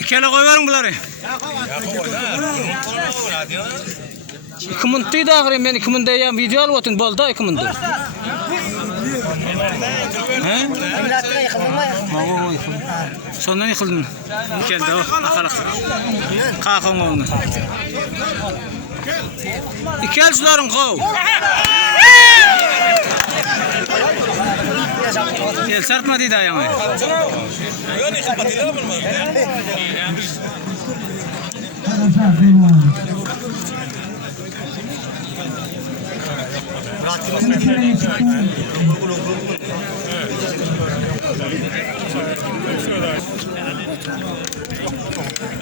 İkele koyarım bunları. İkimintiydi ahire ben ikiminde ya video alıp otun bolda ikiminde. He? Sondan yıkıldım. Geldi o akarak. Kalkın onu. İkelçilerin kov. Gel sartma dedi ayağımı.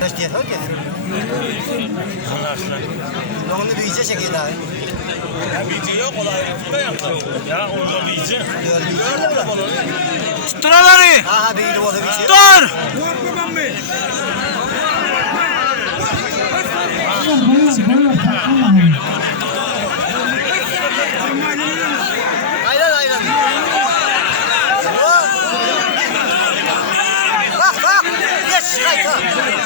Kaç diye hadi. Onu büyüyecek şekilde. Ya bici yok olay. Ya orada bici. Gördün mü? Tutturaları. Aha büyüdü o da bir şey. Dur. Aynen aynen. Bak bak. Geç kayta.